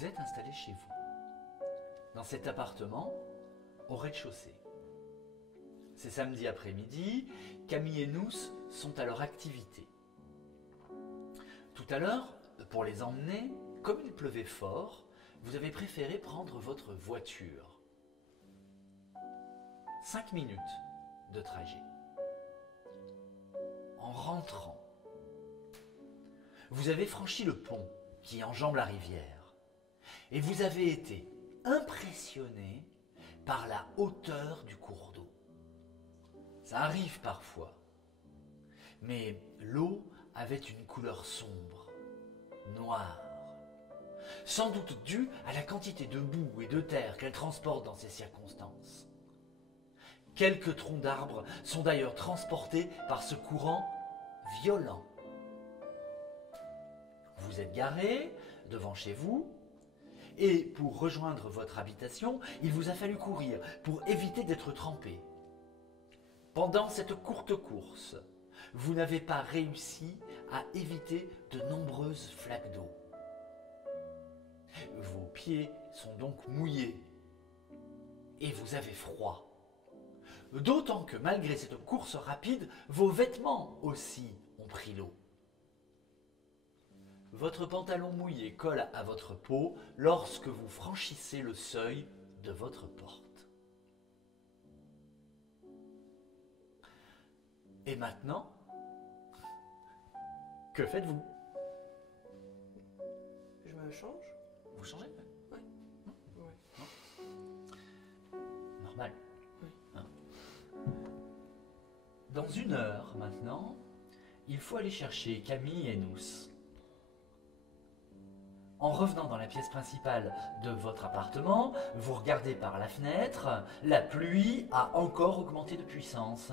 Vous êtes installé chez vous, dans cet appartement, au rez-de-chaussée. C'est samedi après-midi, Camille et Nous sont à leur activité. Tout à l'heure, pour les emmener, comme il pleuvait fort, vous avez préféré prendre votre voiture. 5 minutes de trajet. En rentrant, vous avez franchi le pont qui enjambe la rivière et vous avez été impressionné par la hauteur du cours d'eau. Ça arrive parfois, mais l'eau avait une couleur sombre, noire, sans doute due à la quantité de boue et de terre qu'elle transporte dans ces circonstances. Quelques troncs d'arbres sont d'ailleurs transportés par ce courant violent. Vous êtes garé devant chez vous et pour rejoindre votre habitation, il vous a fallu courir pour éviter d'être trempé. Pendant cette courte course, vous n'avez pas réussi à éviter de nombreuses flaques d'eau. Vos pieds sont donc mouillés et vous avez froid. D'autant que malgré cette course rapide, vos vêtements aussi ont pris l'eau. Votre pantalon mouillé colle à votre peau lorsque vous franchissez le seuil de votre porte. Et maintenant, que faites-vous? Je me change? Vous changez? Ouais. Ouais. Normal. Oui. Hein? Dans 1 heure maintenant, il faut aller chercher Camille et Nous. En revenant dans la pièce principale de votre appartement, vous regardez par la fenêtre, la pluie a encore augmenté de puissance.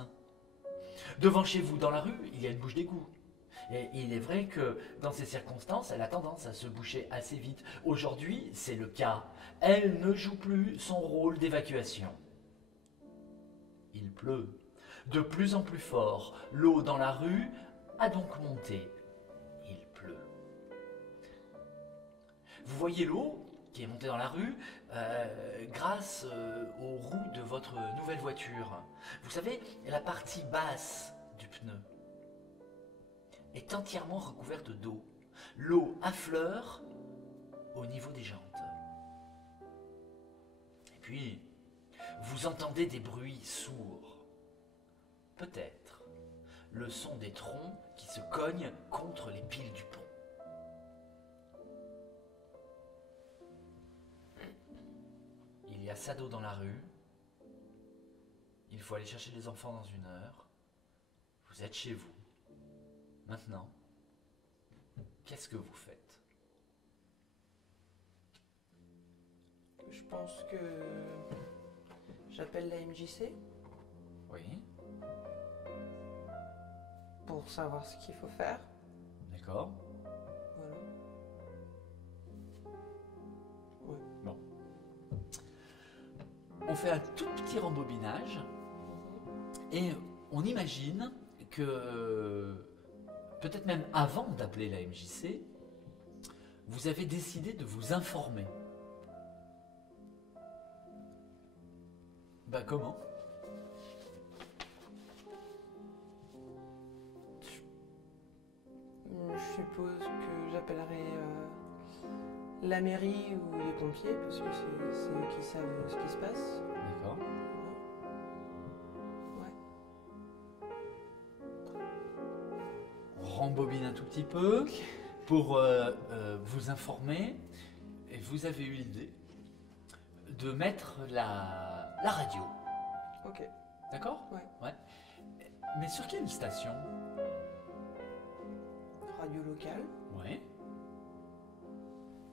Devant chez vous, dans la rue, il y a une bouche d'égout. Et il est vrai que dans ces circonstances, elle a tendance à se boucher assez vite. Aujourd'hui, c'est le cas. Elle ne joue plus son rôle d'évacuation. Il pleut. De plus en plus fort, l'eau dans la rue a donc monté. Il pleut. Vous voyez l'eau qui est montée dans la rue grâce aux roues de votre nouvelle voiture. Vous savez, la partie basse du pneu est entièrement recouverte d'eau. L'eau affleure au niveau des jantes. Et puis, vous entendez des bruits sourds. Peut-être le son des troncs qui se cognent contre les piles du pont. Il y a Sado dans la rue. Il faut aller chercher les enfants dans 1 heure. Vous êtes chez vous. Maintenant, qu'est-ce que vous faites? Je pense que j'appelle la MJC Oui, pour savoir ce qu'il faut faire. d'accord. Voilà. Ouais. Bon. On fait un tout petit rembobinage et on imagine que, peut-être même avant d'appeler la MJC, vous avez décidé de vous informer. Bah comment? Je suppose que j'appellerai la mairie ou les pompiers parce que c'est eux qui savent ce qui se passe. D'accord. Ouais. On rembobine un tout petit peu pour vous informer. Et vous avez eu l'idée de mettre la radio. Ok. D'accord? Ouais. Mais sur quelle station? Radio locale. Ouais.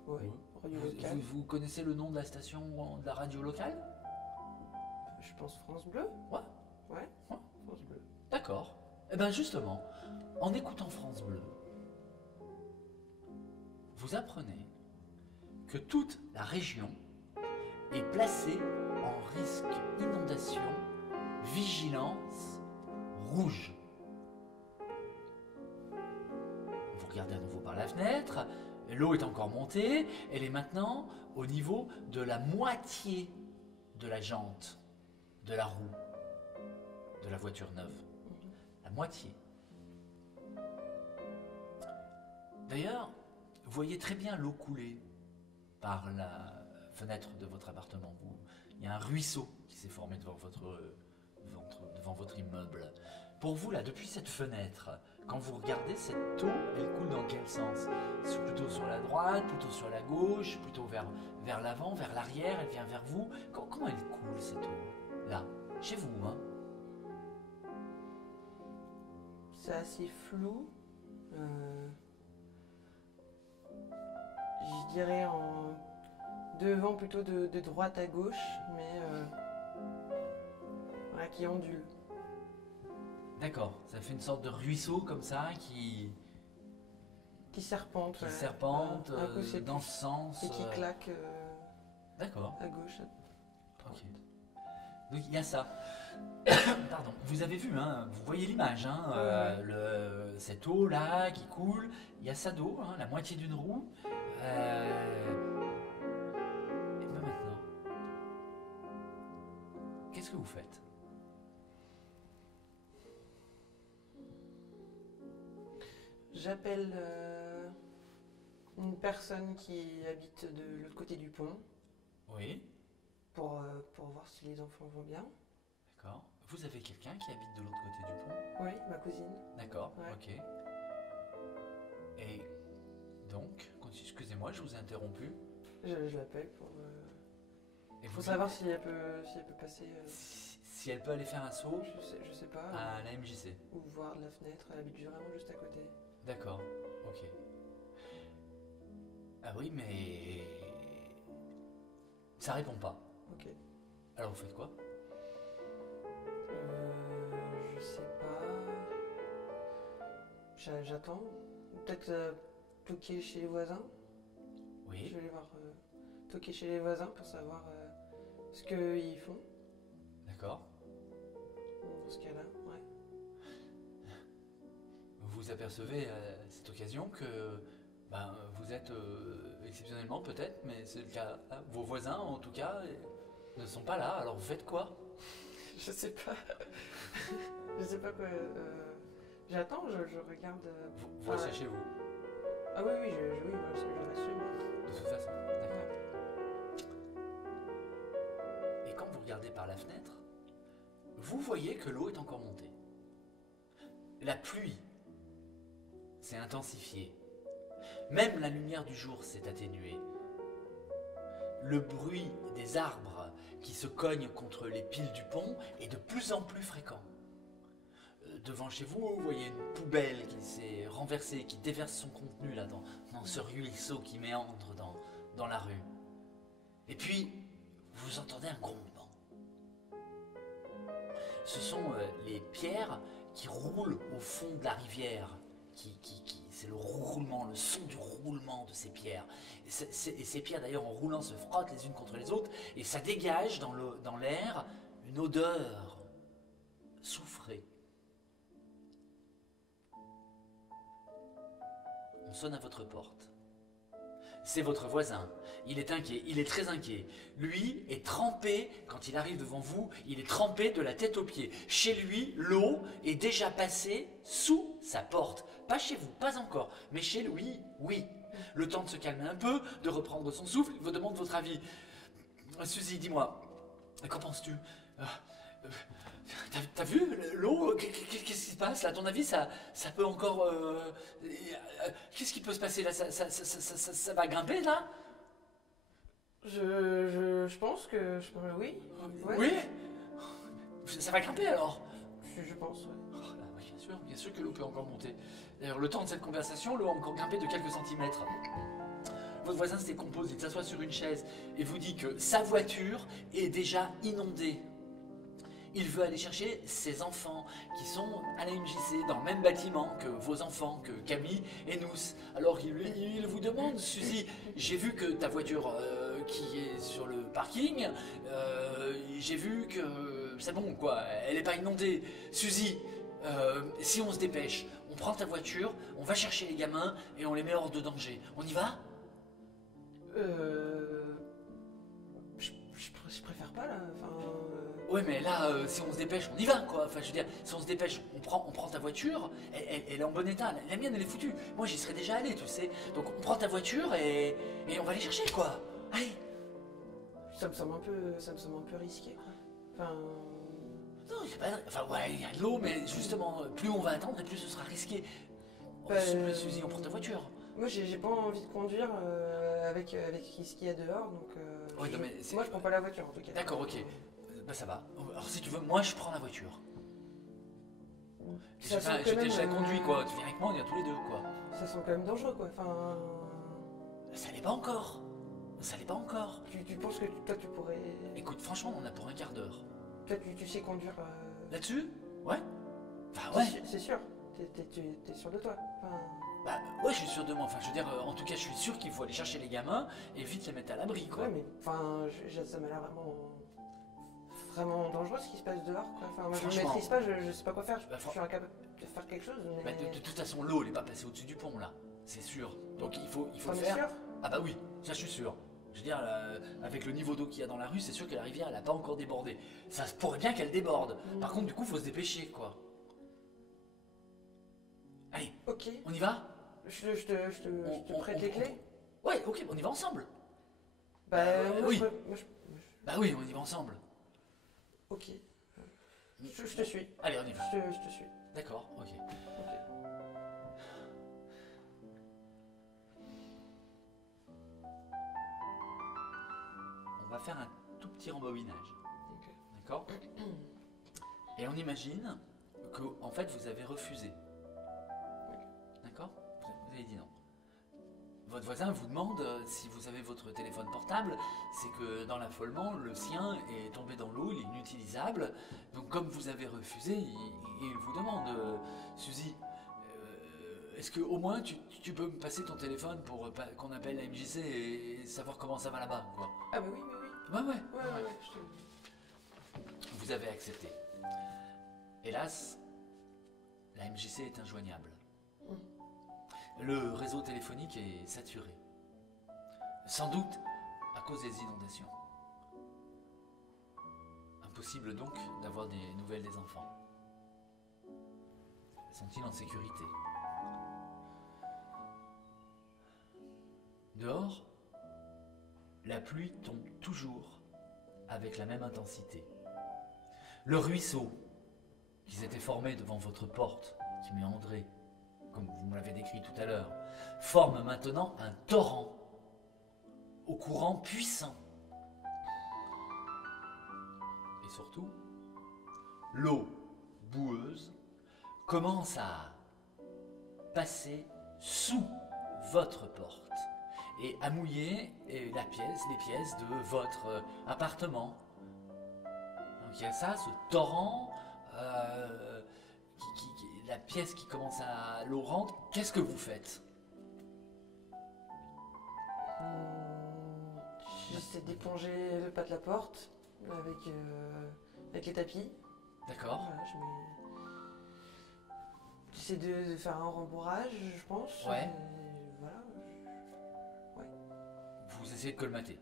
Ouais. Radio Vous, locale. vous connaissez le nom de la station de la radio locale? Je pense France Bleu. Ouais. Ouais. Ouais. France Bleu. D'accord. Eh bien justement, en écoutant France Bleu, vous apprenez que toute la région est placée en risque inondation, vigilance rouge. Vous regardez à nouveau par la fenêtre, L'eau est encore montée, elle est maintenant au niveau de la moitié de la jante, de la roue, de la voiture neuve. La moitié. D'ailleurs, vous voyez très bien l'eau couler par la fenêtre de votre appartement. Il y a un ruisseau qui s'est formé devant votre immeuble. Pour vous, là, depuis cette fenêtre, quand vous regardez cette eau, elle coule dans quel sens? C'est plutôt sur la droite, plutôt sur la gauche, plutôt vers l'avant, vers l'arrière, elle vient vers vous. Comment elle coule cette eau? Là, chez vous, hein? C'est assez flou. Je dirais en devant plutôt de droite à gauche, mais voilà, qui ondule. D'accord, ça fait une sorte de ruisseau comme ça qui serpente. serpente Un peu dans ce sens. Et qui claque D'accord. à gauche. Ok. Donc il y a ça. Pardon. Vous avez vu, hein, vous voyez l'image, hein, cette eau là qui coule. Il y a ça d'eau, hein, la moitié d'une roue. Et bien maintenant, qu'est-ce que vous faites? J'appelle une personne qui habite de l'autre côté du pont Oui. pour voir si les enfants vont bien. D'accord. Vous avez quelqu'un qui habite de l'autre côté du pont? Oui, ma cousine. D'accord, Ouais. ok. Et donc, excusez-moi, je vous ai interrompu. Je l'appelle Et pour vous savoir si elle peut passer. si elle peut aller faire un saut Je sais pas. à la MJC. Ou voir de la fenêtre. Elle habite vraiment juste à côté. D'accord, ok. Ah oui, mais ça répond pas. Ok. Alors vous faites quoi? Je sais pas. J'attends. Peut-être toquer chez les voisins. Oui. Je vais aller voir toquer chez les voisins pour savoir ce qu'ils font. D'accord. Dans ce cas-là, ouais. Vous apercevez à cette occasion que vous êtes exceptionnellement peut-être, mais c'est le cas. Hein, vos voisins en tout cas ne sont pas là. Alors vous faites quoi? Je sais pas. Je sais pas quoi. J'attends, je regarde. Vous restez chez vous. Ah oui, oui, parce que je reste chez moi. De toute façon, d'accord. Et quand vous regardez par la fenêtre, vous voyez que l'eau est encore montée. La pluie s'est intensifiée. Même la lumière du jour s'est atténuée. Le bruit des arbres qui se cognent contre les piles du pont est de plus en plus fréquent. Devant chez vous, vous voyez une poubelle qui s'est renversée, qui déverse son contenu là dans ce ruisseau qui méandre dans la rue. Et puis, vous entendez un grondement. Ce sont les pierres qui roulent au fond de la rivière. C'est le roulement, le son du roulement de ces pierres. Et ces pierres d'ailleurs en roulant se frottent les unes contre les autres et ça dégage dans l'air une odeur soufrée. On sonne à votre porte. C'est votre voisin. Il est inquiet, il est très inquiet. Lui est trempé, quand il arrive devant vous, il est trempé de la tête aux pieds. Chez lui, l'eau est déjà passée sous sa porte. Pas chez vous, pas encore, mais chez lui, oui. Le temps de se calmer un peu, de reprendre son souffle, il vous demande votre avis. Suzy, dis-moi, qu'en penses-tu? T'as vu l'eau? Qu'est-ce qui se passe là? À ton avis, ça peut encore... qu'est-ce qui peut se passer là? Ça va grimper là? Je pense que... oui. Ouais. Oui? Ça va grimper alors? Je pense, ouais. Oh là, oui, bien sûr que l'eau peut encore monter. D'ailleurs, le temps de cette conversation, l'eau a encore grimpé de quelques centimètres. Votre voisin se décompose, il s'assoit sur une chaise et vous dit que sa voiture est déjà inondée. Il veut aller chercher ses enfants qui sont à la MJC dans le même bâtiment que vos enfants, que Camille et nous. Alors il vous demande, Suzy, j'ai vu que ta voiture qui est sur le parking, j'ai vu que c'est bon quoi, elle n'est pas inondée. Suzy, si on se dépêche, on prend ta voiture, on va chercher les gamins et on les met hors de danger. On y va? Je préfère pas là. Enfin. Ouais, mais là, si on se dépêche, on y va, quoi. Enfin, je veux dire, si on se dépêche, on prend ta voiture, elle est en bon état. La mienne, elle est foutue. Moi, j'y serais déjà allé, tu sais. Donc, on prend ta voiture et on va les chercher, quoi. Allez. Ça me semble un peu risqué, quoi. Enfin. Non, il y a pas... Enfin, ouais, il y a de l'eau, mais justement, plus on va attendre et plus ce sera risqué. Suzy, on prend ta voiture. Moi, j'ai pas envie de conduire avec ce qu'il y a dehors, donc. Ouais, non, mais moi, je prends pas la voiture, en tout cas. D'accord, ok. Bah ça va. Alors si tu veux, moi je prends la voiture. Je la conduis quoi, tu viens avec moi, on vient tous les deux quoi. Ça sent quand même dangereux quoi, enfin... Ça l'est pas encore. Ça l'est pas encore. Tu penses que toi tu pourrais... Écoute, franchement on en a pour un quart d'heure. Toi tu sais conduire... Là-dessus? Ouais. Enfin ouais. C'est sûr, t'es sûr de toi. Enfin... Bah ouais, je suis sûr de moi. Enfin je veux dire, en tout cas je suis sûr qu'il faut aller chercher les gamins et vite les mettre à l'abri quoi. Ouais mais enfin, ça m'a l'air vraiment dangereux ce qui se passe dehors quoi. Enfin moi je ne maîtrise pas, je sais pas quoi faire, je suis incapable de faire quelque chose mais... Bah, de toute façon l'eau elle est pas passée au-dessus du pont là, c'est sûr. Donc il faut le faire... sûr. Ah bah oui, ça je suis sûr. Je veux dire, avec le niveau d'eau qu'il y a dans la rue, c'est sûr que la rivière elle a pas encore débordé. Ça se pourrait bien qu'elle déborde. Par contre du coup faut se dépêcher quoi. Allez, ok. On y va? Je te prête les clés. Ouais, ok, on y va ensemble. Bah oui. Bah oui, on y va ensemble. Ok. Je te suis. Allez, on y va. Je te suis. D'accord, ok. On va faire un tout petit rembobinage. D'accord? Et on imagine que, en fait, vous avez refusé. D'accord? Vous avez dit non. Votre voisin vous demande si vous avez votre téléphone portable, c'est que dans l'affolement, le sien est tombé dans l'eau, il est inutilisable. Donc comme vous avez refusé, il vous demande, Suzy, est-ce que au moins tu peux me passer ton téléphone pour qu'on appelle la MJC et savoir comment ça va là-bas, quoi? Ah bah oui. Ouais. Ouais. Vous avez accepté. Hélas, la MJC est injoignable. Le réseau téléphonique est saturé. Sans doute à cause des inondations. Impossible donc d'avoir des nouvelles des enfants. Sont-ils en sécurité? Dehors, la pluie tombe toujours avec la même intensité. Le ruisseau qui s'était formé devant votre porte, qui méandrait, comme vous me l'avez décrit tout à l'heure, forme maintenant un torrent au courant puissant. Et surtout, l'eau boueuse commence à passer sous votre porte et à mouiller les pièces de votre appartement. Donc il y a ça, ce torrent, la pièce qui commence à l'eau rentre. Qu'est-ce que vous faites? J'essaie d'éponger le pas de la porte avec les tapis. D'accord. Voilà, j'essaie de faire un rembourrage, je pense. Ouais. Voilà. Vous essayez de colmater?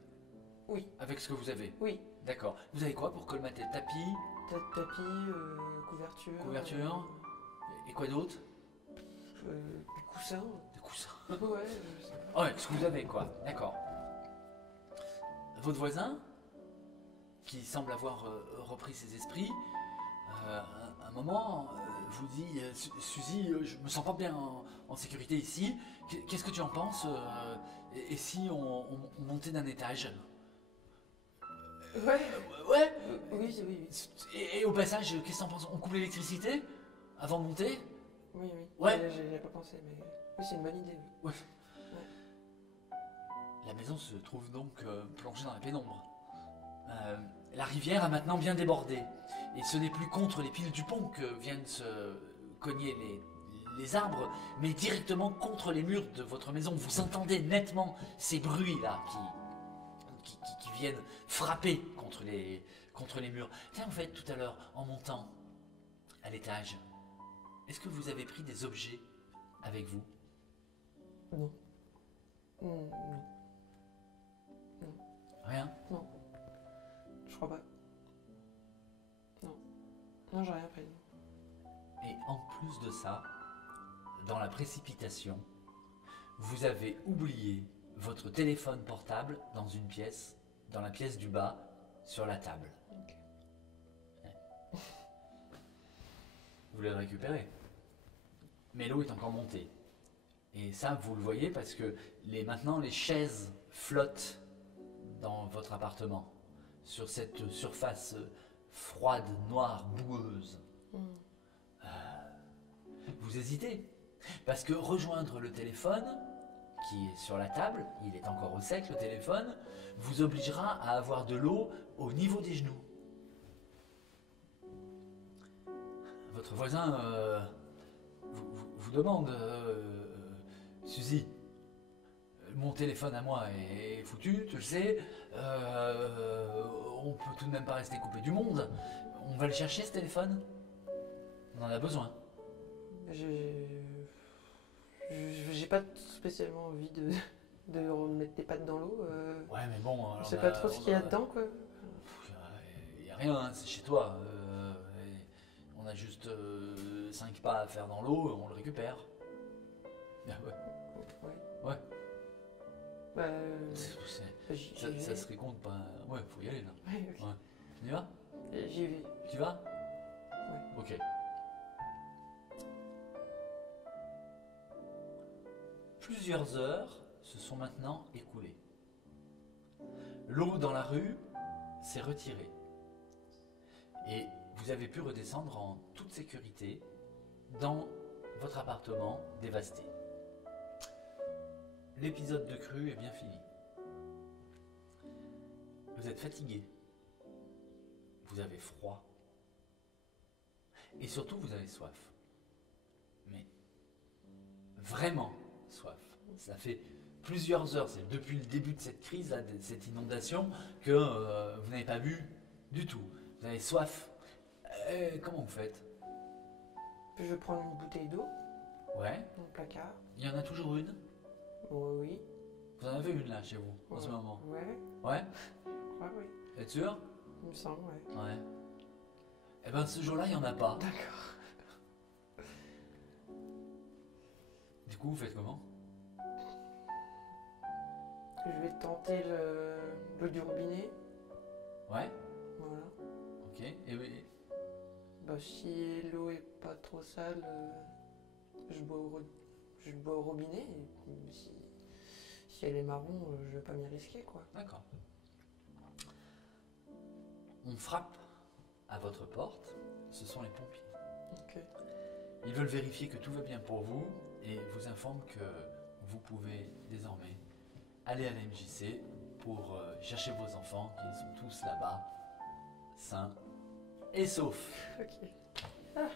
Oui. Avec ce que vous avez? Oui. D'accord. Vous avez quoi pour colmater? Tapis? Tapis, couverture. Couverture. Et quoi d'autre? Des coussins. Des coussins. Ouais. Ouais, ce que vous avez quoi. D'accord. Votre voisin, qui semble avoir repris ses esprits, à un moment vous dit Suzy, je me sens pas bien en sécurité ici. Qu'est-ce que tu en penses et si on montait d'un étage? Ouais. Ouais. Oui. Et au passage, qu'est-ce que t'en penses? On coupe l'électricité avant de monter? Oui. Ouais. J'y ai pas pensé, mais oui, c'est une bonne idée. Oui. Ouais. La maison se trouve donc plongée dans la pénombre. La rivière a maintenant bien débordé. Et ce n'est plus contre les piles du pont que viennent se cogner les arbres, mais directement contre les murs de votre maison. Vous entendez nettement ces bruits-là qui viennent frapper contre les murs. Tiens, en fait, tout à l'heure, en montant à l'étage, Est-ce que vous avez pris des objets avec vous? Non. Non. Rien? Non. Je crois pas. Non. Non, j'ai rien pris. Et en plus de ça, dans la précipitation, vous avez oublié votre téléphone portable dans une pièce, dans la pièce du bas, sur la table. Ok. Vous voulez le récupérer. Mais l'eau est encore montée. Et ça, vous le voyez parce que maintenant, les chaises flottent dans votre appartement, sur cette surface froide, noire, boueuse. Vous hésitez, parce que rejoindre le téléphone, qui est sur la table, il est encore au sec le téléphone, vous obligera à avoir de l'eau au niveau des genoux. Votre voisin vous demande, Suzy, mon téléphone à moi est foutu, tu le sais, on peut tout de même pas rester coupé du monde, on va le chercher ce téléphone, on en a besoin. J'ai pas spécialement envie de remettre tes pattes dans l'eau. Ouais, mais bon. On sait pas trop ce qu'il y a dedans, quoi. Il y a rien, hein, c'est chez toi. On a juste 5 pas à faire dans l'eau, on le récupère. Ah ouais. Ouais. Bah, Ça serait con de pas. Ouais, faut y aller là. Ouais, ok. Ouais. On y va? J'y vais. Tu vas? Ouais. Ok. Plusieurs heures se sont maintenant écoulées. L'eau dans la rue s'est retirée. Et vous avez pu redescendre en toute sécurité dans votre appartement dévasté. L'épisode de crue est bien fini. Vous êtes fatigué. Vous avez froid. Et surtout, vous avez soif. Mais vraiment soif. Ça fait plusieurs heures, c'est depuis le début de cette crise, là, de cette inondation, que vous n'avez pas bu du tout. Vous avez soif. Comment vous faites? Puis je prends une bouteille d'eau Ouais. dans le placard. Il y en a toujours une? Oui. Vous en avez une là chez vous, en ce moment? Ouais. Ouais? Je crois, oui. Êtes sûr? Il me semble, ouais. Ouais. Eh ben ce jour-là, il n'y en a pas. D'accord. Du coup, vous faites comment? Je vais tenter l'eau du robinet. Ouais? Voilà. Ok. Et oui. Bah, si l'eau est pas trop sale, je bois au robinet. Et puis, si elle est marron, je vais pas m'y risquer, quoi. D'accord. On frappe à votre porte. Ce sont les pompiers. Ok. Ils veulent vérifier que tout va bien pour vous et vous informent que vous pouvez désormais aller à la MJC pour chercher vos enfants qui sont tous là-bas, sains et saufs. Ok. Ah.